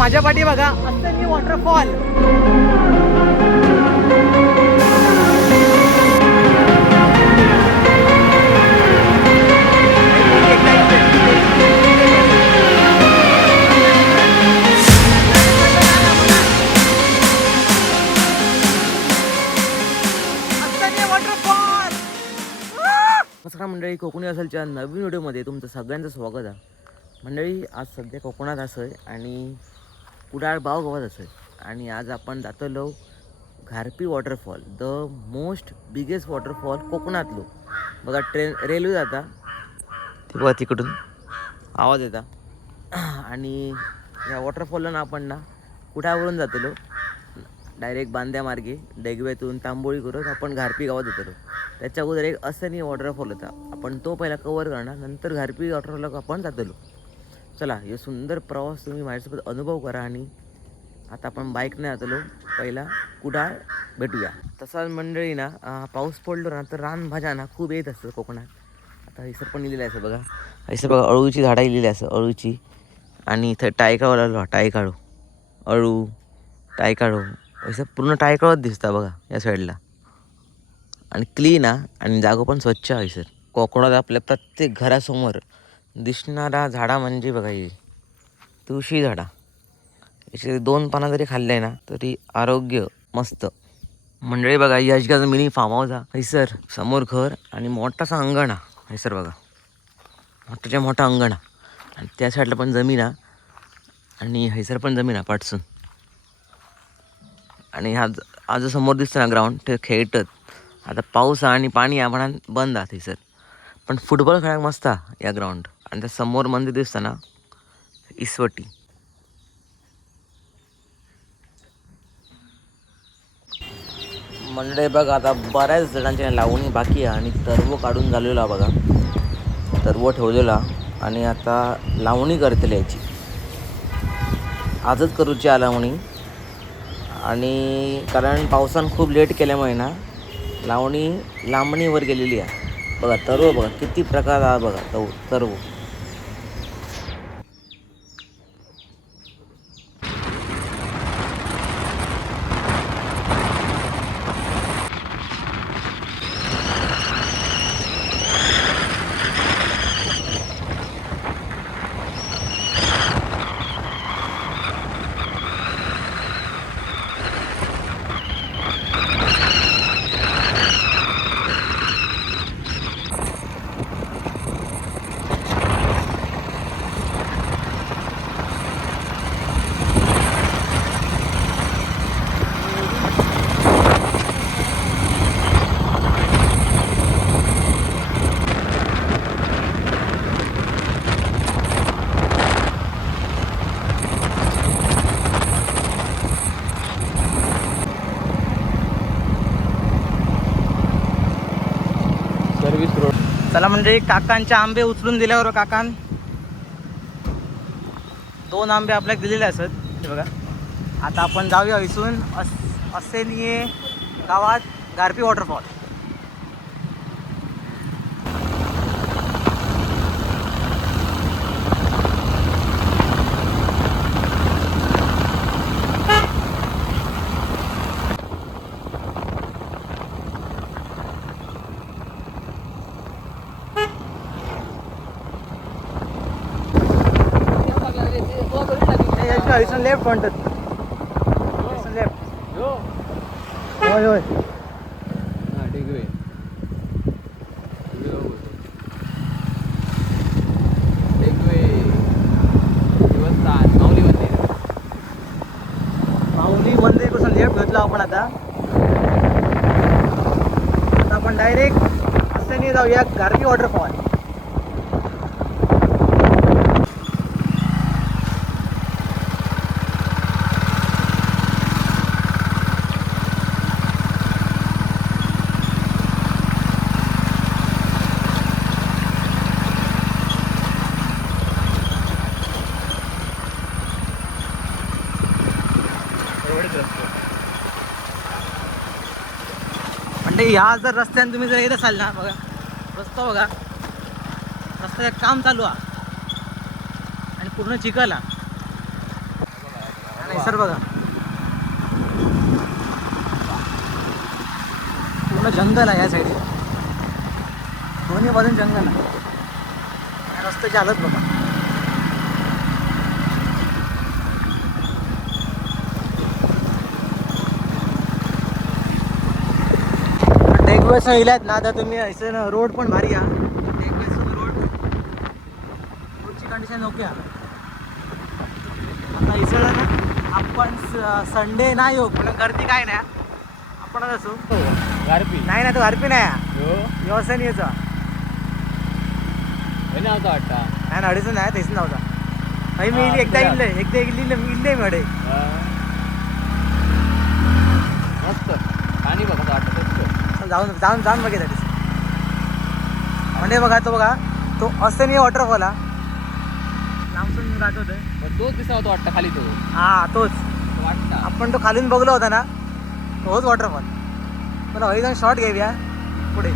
माझ्या पाठी बघा असं वॉटरफॉल. नमस्कार मंडळी, कोकणी असेलच्या नवीन व्हिडिओमध्ये तुमचं सगळ्यांचं स्वागत आहे. मंडळी, आज सध्या कोकणात असं आहे आणि कुडाळ बावगावात असं आहे आणि आज आपण जातलो Gharpi waterfall, the most biggest waterfall कोकणातलो. बघा रेल्वे जाता ते बघा, तिकडून आवाज येता आणि या वॉटरफॉलला ना आपण ना कुडाळवरून जातलो डायरेक्ट बांद्या मार्गे डेगव्यातून तांबोळी करत आपण घारपी गावात जातलो. त्याच्या अगोदर एक असं वॉटरफॉल होता, आपण तो पहिला कवर करणार, नंतर घारपी वॉटरफॉलला आपण जातलो. चला, हे सुंदर प्रवास तुम्ही माझ्यासोबत अनुभव करा. आणि आता आपण बाईकने जातलो पहिला कुडाळ भेटूया. तसाच मंडळी ना पाऊस पडलो ना तर रानभाज्या ना खूप येत असतं कोकणात. आता हैसर पण लिहिलेलं आहे बघा, हैसर बघा अळूची झाडं लिहिली असं अळूची. आणि इथं टायकाळू लागलो, टायकाळू अळू टायकाळू असं पूर्ण टायकाळूच दिसतं बघा या साईडला. आणि क्लीन आणि जागो पण स्वच्छ आहे सर. कोकणात आपल्या प्रत्येक घरासमोर दिसणारा झाडा म्हणजे बघा हे तुळशी झाडा. याचे 2 पानं जरी खाल्ले ना तरी आरोग्य मस्त. मंडळी बघा, यशगाचं मिनी फार्म हाऊस आहे सर. समोर घर आणि मोठासा अंगण आहे सर बघा, मोठाच्या मोठा अंगण. आणि त्या साईडला पण जमीन आणि हैसर पण जमीन पाटसून. आणि हा आज समोर दिसतं ना ग्राउंड, ते खेळतात. आता पाऊस आणि पाणी म्हणा बंद आहे सर, पण फुटबॉल खेळायला मस्त या ग्राउंड. आणि त्या समोर मंदिर दिसतं ना इसवटी. मंडळी बघा, आता बऱ्याच जणांच्या लावणी बाकी आहे आणि तरव काढून झालेला बघा, तरव ठेवलेला आणि आता लावणी करतील याची. आजच करूची लावणी. आणि कारण पावसानं खूप लेट केल्यामुळे ना लावणी लांबणीवर गेलेली आहे. बघा तरव बघा किती प्रकार आहे बघा तरव. Service road. चला म्हणजे काकांचे आंबे उचलून दिल्यावर काकान 2 आंबे आपल्याला दिलेले असत. हे बघा, आता आपण जाऊया इथून असेनिये गावात घारपी वॉटरफॉल. लेफ्ट म्हणतात, लेफ्ट. होय होय. माऊली मंदिर पासून लेफ्ट घेतला आपण. आता आपण डायरेक्ट असं जाऊया घारपी वॉटरफॉल. म्हणजे ह्या जर रस्त्याने तुम्ही जर येत असाल ना, बघा रस्ता बघा, रस्त्याचं काम चालू आहे आणि पूर्ण चिखल आहे. हैसर बघा, पूर्ण जंगल आहे या साईडला, दोन्ही बाजून जंगल आहे. रस्त्याची हालत बघा. टेकवेसन इलात ना आता तुम्ही ऐसे ना, रोड पण भारी आहे. टेकवेसन रोडची कंडिशन ओके आहे. आता इसळला ना आपण संडे नाही हो, पण गर्दी काय नाही. आपण असो गारपी नाही ना, तो गारपी नाही व्यवस्था याचा नव्हता वाटता. नाही अडीचून नाही तेच नव्हता. भाई मी एकदा इल्ले मडे मस्त पाणी बघा वाटत. जाऊन जाऊन जाऊन बघितलं तिथे म्हणजे बघा तो बघा तो असं वॉटरफॉल हा लांबसून दाखवतोय. तोच दिसत होता वाटतं खाली तो. हा तोच वाटतं आपण तो खालून बघलो होता ना, तोच वॉटरफॉल. पण हवी जाऊन शॉर्ट घेऊया पुढे.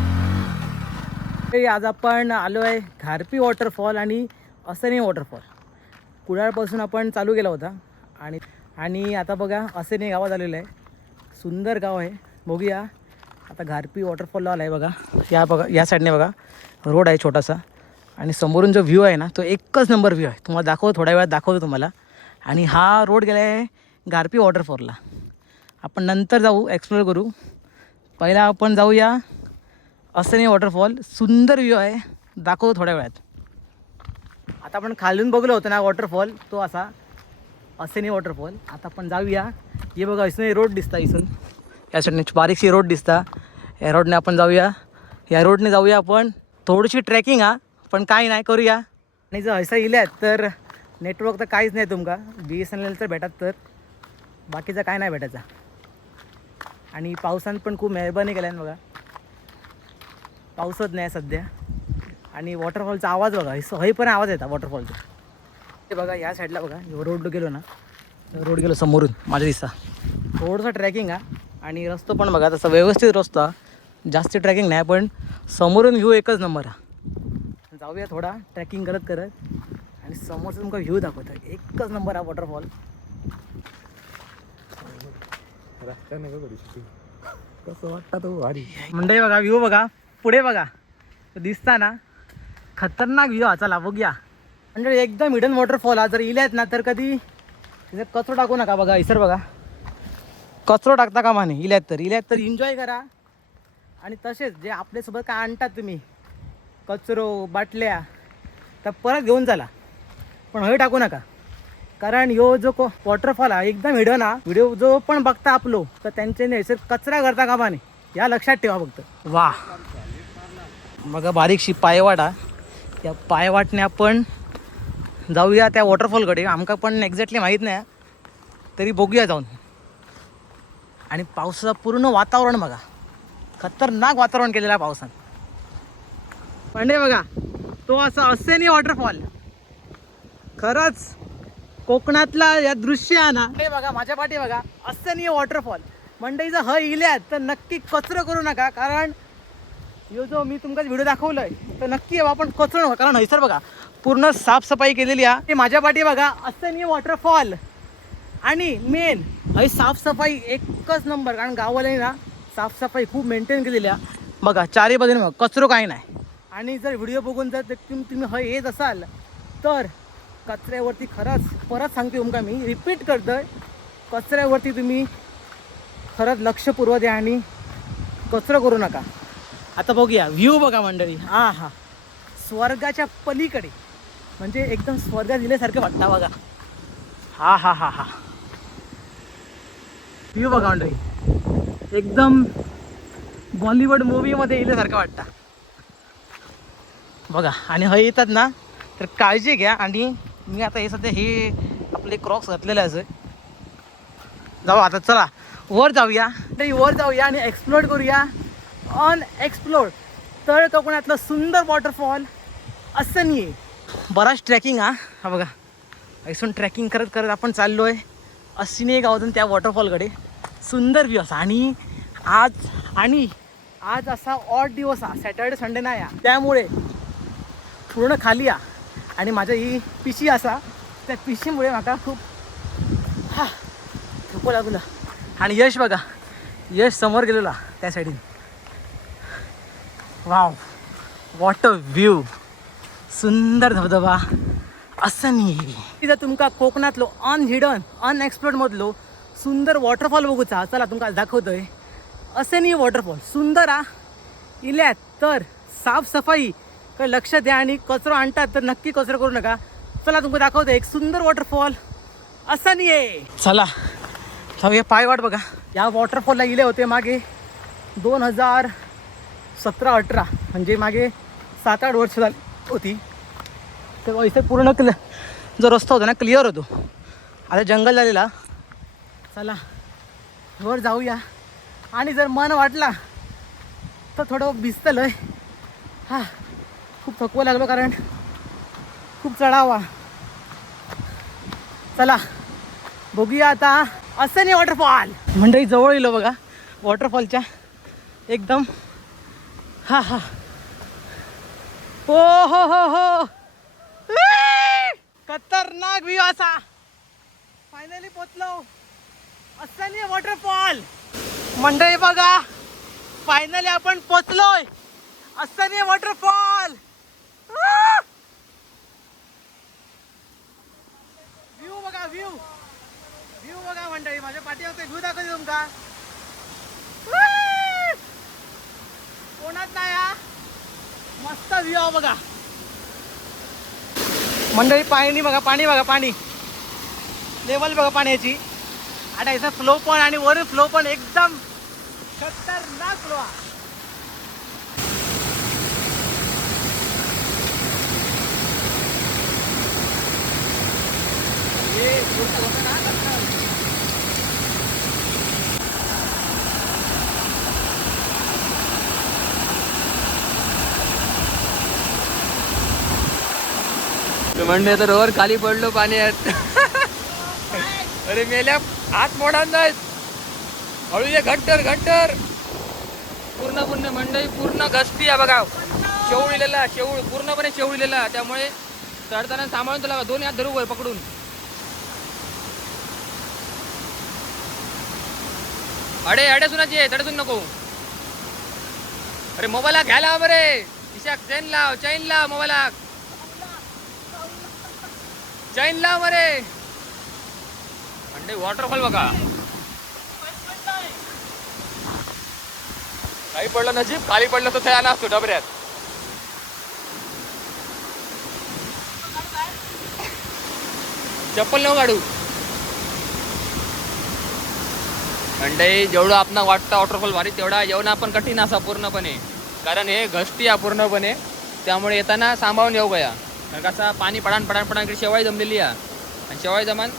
आज आपण आलो आहे घारपी वॉटरफॉल आणि असनी वॉटरफॉल. कुडाळपासून आपण चालू केला होता आणि आता बघा असनी गावात आलेलं आहे. सुंदर गाव आहे. बघूया आता घारपी वॉटरफॉलला आला आहे बघा. बघा या साईडने बघा रोड आहे छोटासा आणि समोरून जो व्ह्यू आहे ना तो एकच नंबर व्ह्यू आहे. तुम्हाला दाखवतो, थोड्या वेळात दाखवतो तुम्हाला. आणि हा रोड गेला आहे घारपी वॉटरफॉलला. आपण नंतर जाऊ, एक्सप्लोर करू. पहिला आपण जाऊया असनी वॉटरफॉल. सुंदर व्ह्यू आहे, दाखवतो थोड्या वेळात. आता आपण खालून बघलो होतं ना वॉटरफॉल, तो असा असनी वॉटरफॉल. आता आपण जाऊया. हे बघा इथून रोड दिसता, इथून या साईडने बारीकशी रोड दिसता. या रोडने आपण जाऊया, या रोडने जाऊया आपण. थोडीशी ट्रेकिंग हा, पण काही नाही करूया. आणि जर ऐसा इल्यात तर नेटवर्क तर काहीच नाही तुमका. BSNL तर भेटत, तर बाकीचं काय नाही भेटायचा. आणि पावसानं पण खूप मेहरबानी केल्यानं बघा, पाऊसच नाही सध्या. आणि वॉटरफॉलचा आवाज बघा, हे पण आवाज येतात वॉटरफॉलचा. ते बघा या साईडला बघा, रोड गेलो ना, रोड गेलो समोरून माझ्या दिसता. थोडंसं ट्रॅकिंग आहे आणि रस्ता पण बघा तसा व्यवस्थित रस्ता, जास्त ट्रॅकिंग नाही, पण समोरून व्ह्यू एकच नंबर आहे. जाऊया थोडा ट्रॅकिंग करत आणि समोरचा तुमका व्ह्यू दाखवत आहे. एकच नंबर आहे वॉटरफॉल. कसं वाटतं तो भारी म्हणजे बघा व्ह्यू बघा, पुढे बघा दिसता ना, खतरनाक व्ह्यू हा. चला बघूया. म्हणजे एकदम हिडन वॉटरफॉल हा. जर इल्यात ना तर कधी तिथे कचरो टाकू नका. बघा इसर बघा, कचरो टाकता का माने. इल्यात तर एन्जॉय करा. आणि तसेच जे आपल्यासोबत काय आणतात तुम्ही कचरो बाटल्या, तर परत घेऊन चला, पण हवे टाकू नका. कारण ह्यो जो वॉटरफॉल हा एकदम हिडन हा. व्हिडिओ जो पण बघता आपलो तर त्यांच्याने सर कचरा करता का माने, या लक्षात ठेवा फक्त. वा बघा बारीकशी पायवाट हा. त्या पायवाटने आपण जाऊया त्या वॉटरफॉलकडे. आमका पण एक्झॅक्टली माहीत नाही, तरी बघूया जाऊन. आणि पावसाचं पूर्ण वातावरण बघा, खतरनाक वातावरण केलेलं आहे पावसानं. म्हणजे बघा तो असा असनी वॉटरफॉल खरंच कोकणातला या दृश्य आहे ना. हे बघा माझ्या पाठी बघा असनी वॉटरफॉल. म्हणजे जर ह इल्यात तर नक्की कचरो करू नका. कारण यो जो मी तुमका व्हिडिओ दाखवलाय तर नक्की आपण कचरो नका. कारण हैसर बघा पूर्ण साफसफाई केलेली आहे. माझ्या पाठी बघा असनी वॉटरफॉल. आणि मेन ही साफसफाई एकच नंबर. कारण गावाला ना साफसफाई खूप मेंटेन केलेली आहे. बघा चारी बाजूने बघा कचरो काही नाही. आणि जर व्हिडिओ बघून जर तुम्ही येत असाल तर कचऱ्यावरती खरंच परत सांगते तुमका, मी रिपीट करतोय, कचऱ्यावरती तुम्ही खरंच लक्षपूर्वक द्या आणि कचरा करू नका. आता बघूया व्ह्यू बघा मंडळी. हा हा स्वर्गाच्या पलीकडे, म्हणजे एकदम स्वर्गात दिल्यासारखं वाटतं बघा. हा हा हा हा व्ह्यू बघा मंडळी, एकदम बॉलिवूड मूवीमध्ये येल्यासारखं वाटतं बघा. आणि हे येतात ना तर काळजी घ्या. आणि मी आता हे सध्या हे आपले क्रॉक्स घातलेले असं. जाऊ आता चला वर जाऊया. वर जाऊया आणि एक्सप्लोर करूया अनएक्सप्लोर्ड तळ कोकणातलं सुंदर वॉटरफॉल असनी. बराच ट्रॅकिंग हा बघा. इथून ट्रॅकिंग करत करत आपण चाललो आहे असनी गावातून त्या वॉटरफॉलकडे. सुंदर व्ह्यू असा. आणि आज असा ऑड दिवस हा, सॅटर्डे संडे नाही हा, त्यामुळे पूर्ण खाली आणि माझ्या ही पिशी असा, त्या पिशीमुळे मला खूप थकवा लागला. आणि यश बघा, यश समोर गेलेला त्या साईडीन. Wow, what a view. सुंदर धबधबा असं नाही. तिथं तुमका कोकणातलो अनहिडन अनएक्सप्लोर्ड मधलो सुंदर वॉटरफॉल बघूचा. चला तुमका दाखवतोय. असं नाही वॉटरफॉल सुंदर हा. इल्यात तर साफसफाई तर लक्ष द्या आणि कचरा आणतात तर नक्की कचरा करू नका. चला तुमका दाखवतोय एक सुंदर वॉटरफॉल असं नाही आहे. चला जाऊया. पाय वाट बघा. या वॉटरफॉलला गेले होते मागे 2017-18 म्हणजे मागे 7-8 वर्ष झाली होती. तेव्हा इथे पूर्ण जो रस्ता होता ना क्लिअर होतो. आता जंगल झालेला. चला वर जाऊया. आणि जर मन वाटला तर थोडं भिजतलं. हा खूप थकवा लागलो कारण खूप चढावा. चला बघूया आता असं नाही वॉटरफॉल. मंडळी जवळ येलो बघा वॉटरफॉलच्या एकदम. हा हा हो हो हो हो. खतरनाक व्ह्यू असा. फायनली पोचलो असं नाही वॉटरफॉल. मंडळी बघा फायनली आपण पोचलोय असं नाही वॉटरफॉल. व्ह्यू बघा व्ह्यू. व्ह्यू बघा मंडळी. माझ्या पाठीवरती व्ह्यू दाखवते तुमका. कोणाच नाही हा. मस्त व्ह्यू बघा मंडळी. पाणी बघा, पाणी बघा, पाणी लेवल बघा पाण्याची. आता याचा फ्लो पण आणि वरून फ्लो पण एकदम खतरनाक फ्लो. म्हणले तर वर खाली पडलो पाण्यात. अरे मेल्या हात मोडा नाही. हळू ये. घट्टर घट्टर पूर्ण मंडई पूर्ण घसती आहे बघा. शेवळीलेला शेवळ पूर्णपणे शेवळीलेला. त्यामुळे चढताना सांभाळून तुला 2 हात धरू वर पकडून. अडे सुनाची आहे. तडसून नको. अरे मोबाईल घ्यायला हवं रे. इशाक चैन लाव मोबाईला. चैन लाव रे. मंडई वॉटरफॉल बघा. काही पडलं नशीब. खाली पडलं तर त्या नसतो डबऱ्यात. चप्पल नको काढू. मंडई जेवढं आपण वाटतं वॉटरफॉल भारी तेवढा येऊन आपण कठीण असा पूर्णपणे. कारण हे घसती आहे पूर्णपणे. त्यामुळे येताना सांभाळून येऊ गया. कारण कसं पाणी पडान इकडे शेवाळी जमलेली आहे. आणि शेवाळी जमान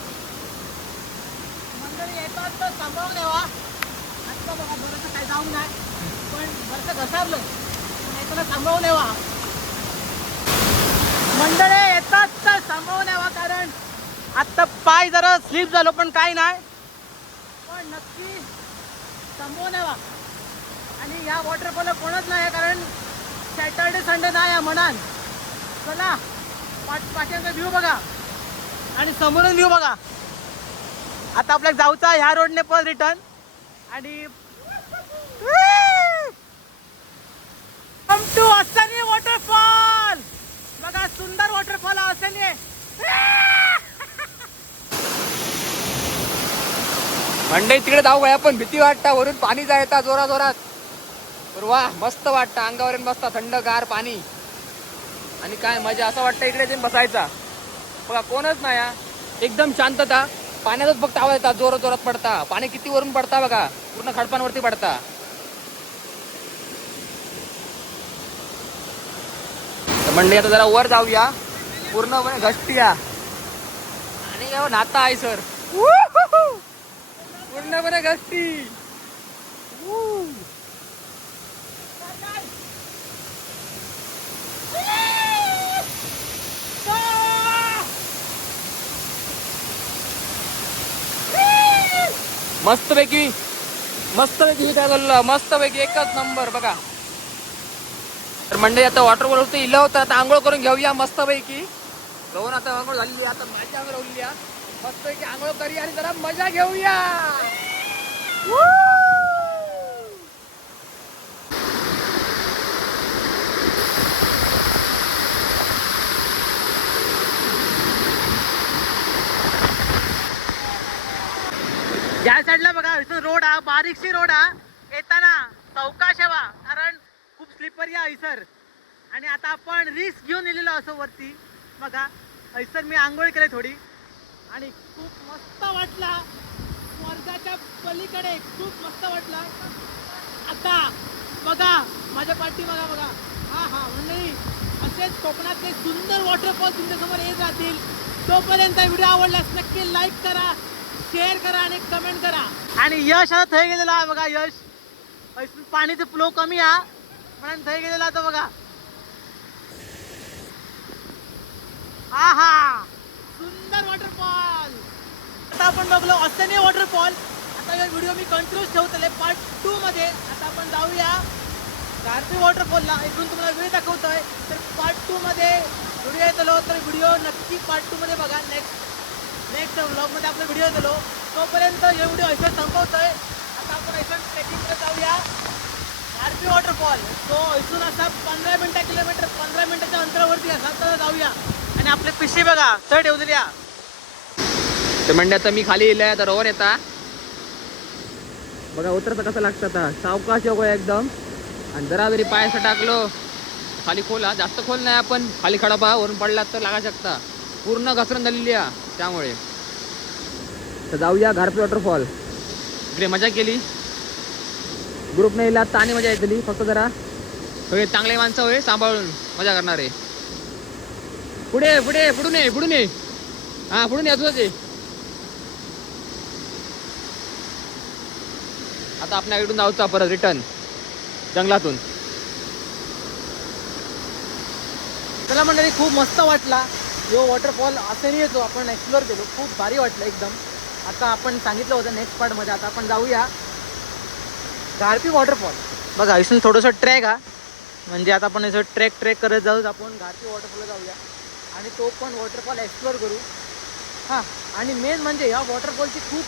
सांभाळून यावा. आत्ता बघा बरंच काय जाऊन नाही पण बरंच घसारलं. येताना सांभाळून यावा मंडळी. येतात तर सांभाळून यावा कारण आत्ता पाय जरा स्लिप झालो पण काय नाही. पण नक्की सांभाळून यावा. आणि या वॉटरफॉलला कोणच नाही कारण सॅटर्डे संडे नाही आहे म्हणान. चला पाठ्यांचा व्ह्यू बघा आणि समोरून व्ह्यू बघा. आता आपल्याला जाऊचा ह्या रोडने पण रिटर्न. आणि कम टू असनी वॉटरफॉल. बघा सुंदर वॉटरफॉल असनी. मंडई तिकडे जाऊ गया पण भीती वाटता. वरून पाणी जायता जोरात. वा मस्त वाटतं. अंगावर मस्त थंडगार पाणी. आणि काय मजा. असं वाटतं इकडे येऊन बसायचा. बघा कोणच नाही. एकदम शांतता. पाण्यातच फक्त आवाज येतात. जोरात पडता. पाणी किती वरून पडता बघा. पूर्ण खडपांवरती पडता. मंडळी आता जरा वर जाऊया. पूर्णपणे घसती आणि नाता आहे सर. पूर्णपणे घसती. मस्तपैकी काय झालं. मस्तपैकी एकच नंबर बघा. तर मंडळी आता वॉटरफॉल होतं इलं होतं. आता आंघोळ करून घेऊया मस्तपैकी. जाऊन आता आंघोळ झालेली. आता माझी आंघोळ होली. मस्त की आंघोळ करूया आणि जरा मजा घेऊया. या साईडला बघा इथून रोड हा बारीकशी रोड हा येताना चौकाश हवा कारण खूप स्लिपरी आहे हैसर. आणि आता आपण रिस्क घेऊन येलेलो असो वरती बघा. हैसर मी आंघोळ केली थोडी आणि खूप मस्त वाटला. स्वर्गाच्या पलीकडे खूप मस्त वाटला. आता बघा माझ्या पाठी बघा बघा. हा हा मंडळी असेच कोकणातले सुंदर वॉटरफॉल तुमच्यासमोर येत राहतील. तोपर्यंत व्हिडिओ आवडल्यास नक्की लाईक करा, शेअर करा आणि कमेंट करा. आणि यश आता थंय गेलेला आहे बघा. यश पाणीचं फ्लो कमी हा म्हणून थंय गेलेला आता बघा. हा हा सुंदर वॉटरफॉल. आता आपण बघलो असं वॉटरफॉल. आता या व्हिडिओ मी कंटिन्यूस ठेवतले पार्ट 2 मध्ये. आता आपण जाऊया गारपी वॉटरफॉलला. इकडून तुम्हाला वेळ दाखवतोय तर पार्ट 2 मध्ये व्हिडिओ येतलो तर व्हिडिओ नक्की पार्ट 2 मध्ये बघा. नेक्स्ट व्लॉगमध्ये आपला व्हिडिओ येतलो. तोपर्यंत हे व्हिडिओ ऐसा संपवतोय. आता आपण ऐसा ट्रेकिंगकडे जाऊया गारपी वॉटरफॉल. तो इथून असा 15 मिनिटाच्या अंतरावरती असा तर जाऊया. आणि आपले पिशे बघा तर ठेवलेली तर म्हणजे आता मी खाली येईल आता रोवर येता बघा. उतरता कसं लागतं आता सावकाश योग एकदम. आणि जरा जरी पाय असं टाकलो खाली खोल हा जास्त खोल नाही. आपण खाली खडपा वरून पडला तर लागा शकता. पूर्ण घसरण झालेली आहे त्यामुळे. तर जाऊया गारपी वॉटरफॉल. इकडे मजा केली ग्रुपने येईल आता आणि मजा येतली. फक्त जरा सगळे चांगले माणसं होय सांभाळून मजा करणार आहे. पुढे पुढे पुढून ये हा पुढून या तुझं. आता आपण इकडून जाऊचा परत रिटर्न जंगलातून. चला मंडळी खूप मस्त वाटला यो वॉटरफॉल. असं नाही येतो आपण एक्सप्लोअर केलो. खूप भारी वाटलं एकदम. आता आपण सांगितलं होतं नेक्स्ट पार्टमध्ये. आता आपण जाऊया गारपी वॉटरफॉल. बघा इथून थोडंसं ट्रेक हा म्हणजे आता आपण असं ट्रेक करत जाऊ. आपण गारपी वॉटरफॉलला जाऊया आणि तो पण वॉटरफॉल एक्सप्लोअर करू. हां आणि मेन म्हणजे या वॉटरफॉलची खूप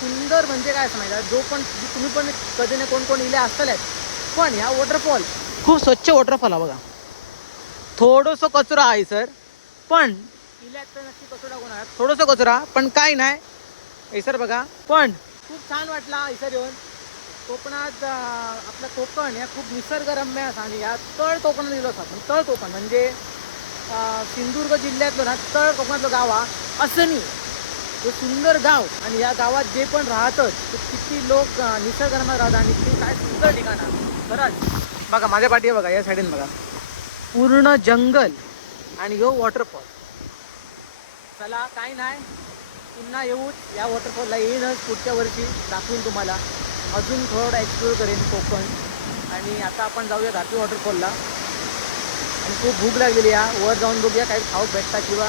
सुंदर म्हणजे काय सांगायचं. जो पण तुम्ही पण कधी ना कोण इले असतलेच पण ह्या वॉटरफॉल खूप स्वच्छ वॉटरफॉल हा बघा. थोडंसं कचरा आहे सर पण इल्यात तर नक्की कचरा कोण थोडंसं कचरा पण काय नाही सर बघा. पण खूप छान वाटला इसर येऊन. कोकणात आपलं कोकण या खूप निसर्गरम्य असा. आणि या तळ कोकणात दिलं असं आपण तळ कोकण म्हणजे सिंधुदुर्ग जिल्ह्यातलं ना तळ कोकणातलं गाव हा असनी. हे सुंदर गाव आणि या गावात जे पण राहतात ते किती लोक निसर्गरम्य राहतात आणि ते काय सुंदर ठिकाण खरंच. बघा माझ्या पाठी बघा या साईडीन बघा पूर्ण जंगल आणि यो वॉटरफॉल. चला काय नाही पुन्हा येऊ या वॉटरफॉलला येईनच पुढच्या वर्षी दाखवून तुम्हाला. अजून थोडं एक्सप्लोर करेन कोकण. आणि आता आपण जाऊया गारपी वॉटरफॉलला. आणि खूप भूक लागलेली आहे. वर जाऊन बघूया काही खाऊ भेटता किंवा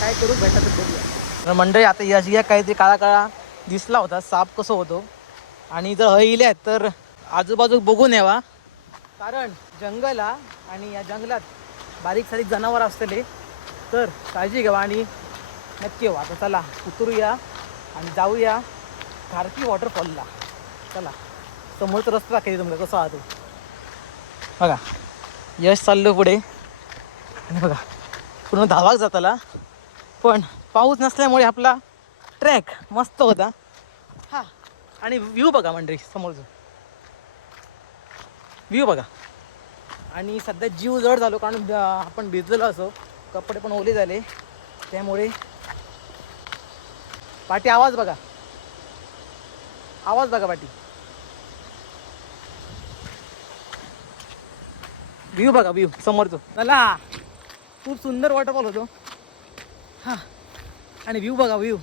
काय करू भेटता तर बघूया. तर मंडळी आता यश घ्या काहीतरी काळा दिसला होता साप कसं होतो. आणि जर इल्यात तर आजूबाजू बघून यावा कारण जंगल हा आणि या जंगलात बारीक सारीक जनावर असलेले तर काळजी घ्यावा आणि नक्की येवा. आता चला उतरूया आणि जाऊया गारपी वॉटरफॉलला. चला समोरचा रस्ता दाखवते तुम्हाला कसं आहात बघा. यश चाललो पुढे आणि बघा पूर्ण धावाक जाताला. पण पाऊस नसल्यामुळे आपला ट्रॅक मस्त होता. हा आणि व्ह्यू बघा मंडळी समोरचं व्ह्यू बघा. आणि सध्या जीव जड झालो कारण आपण भिजलेलो असो कपडे पण ओले झाले त्यामुळे. पाठी आवाज बघा पाठी. व्ह्यू बघा व्ह्यू समोरचं. चला खूप सुंदर वॉटरफॉल होतो. हां आणि व्ह्यू बघा व्ह्यू.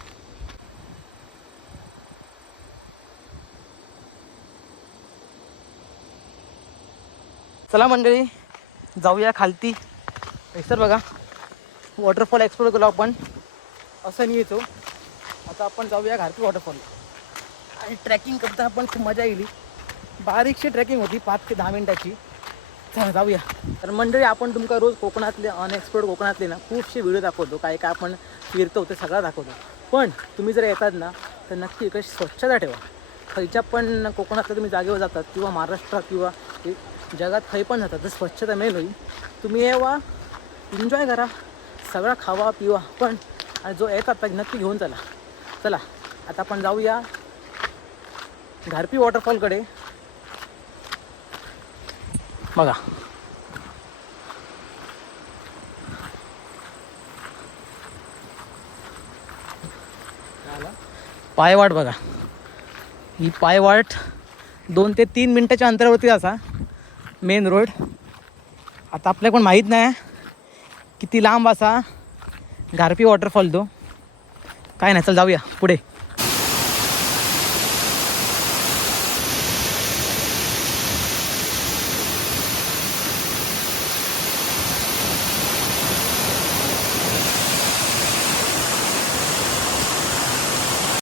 चला मंडळी जाऊया खालती. सर बघा वॉटरफॉल एक्सप्लोर केलो आपण असं नाही येतो. आता आपण जाऊया गारपी वॉटरफॉलला आणि ट्रॅकिंग करता आपण खूप मजा येईल. बारीकशी ट्रॅकिंग होती 5 ते 10 मिनिटाची. चला जाऊया. तर मंडळी आपण तुमका रोज कोकणातले अनएक्सप्लोर्ड कोकणातले ना खूपशे व्हिडिओ दाखवतो. काय काय आपण फिरतो ते सगळं दाखवतो. पण तुम्ही जर येतात ना तर नक्की इकडे स्वच्छता ठेवा. खयच्या पण कोकणातल्या तुम्ही जागेवर जातात किंवा महाराष्ट्रात किंवा जगात खय पण जातात तर स्वच्छता मेन होईल. तुम्ही येवा, एन्जॉय करा, सगळा खावा पिवा, पण आणि जो येतात तर नक्की घेऊन चला. चला आता आपण जाऊया घारपी वॉटरफॉलकडे. बघा पायवाट बघा, ही पायवाट 2 ते 3 मिनटाच्या अंतरावरती असा मेन रोड. आता आपल्याला पण माहीत नाही किती लांब असा घारपी वॉटरफॉल तो. काय नाही, चल जाऊया पुढे.